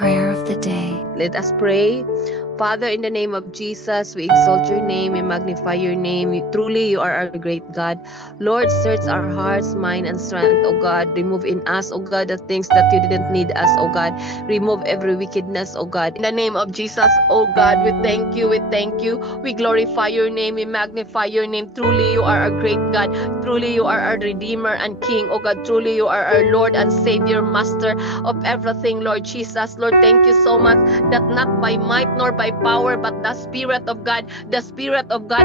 prayer of the day. Let us pray. Father, in the name of Jesus, we exalt your name, we magnify your name. Truly, you are our great God. Lord, search our hearts, mind, and strength, O God. Remove in us, O God, the things that you didn't need us, O God. Remove every wickedness, O God. In the name of Jesus, O God, we thank you, we thank you. We glorify your name, we magnify your name. Truly, you are our great God. Truly, you are our Redeemer and King, O God. Truly, you are our Lord and Savior, Master of everything, Lord Jesus. Lord, thank you so much that not by might nor by power, but the Spirit of God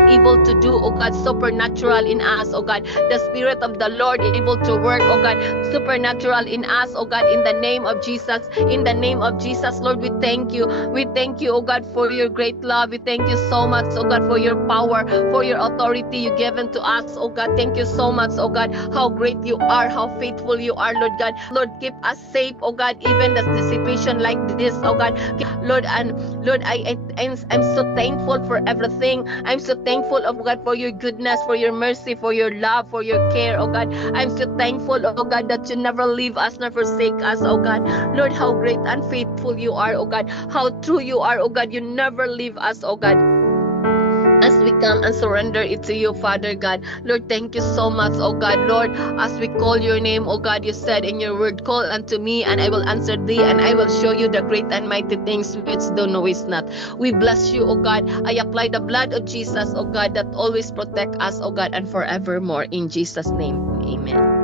able to do, oh God, supernatural in us, oh God. The Spirit of the Lord able to work, oh God, supernatural in us, oh God, in the name of Jesus. In the name of Jesus, Lord, we thank you. We thank you, oh God, for your great love. We thank you so much, oh God, for your power, for your authority you given to us, oh God. Thank you so much, oh God, how great you are, how faithful you are, Lord God. Lord, keep us safe, oh God, even the situation like this, oh God. Lord, and Lord, I'm so thankful for everything. I'm so thankful, oh God, for your goodness, for your mercy, for your love, for your care, oh God. I'm so thankful, oh God, that you never leave us nor forsake us, oh God. Lord, how great and faithful you are, oh God. How true you are, oh God. You never leave us, oh God. As we come and surrender it to you, Father God. Lord, thank you so much, oh God. Lord, as we call your name, oh God, you said in your word, call unto me and I will answer thee and I will show you the great and mighty things which thou knowest not. We bless you, oh God. I apply the blood of Jesus, oh God, that always protect us, oh God, and forevermore. In Jesus' name, amen.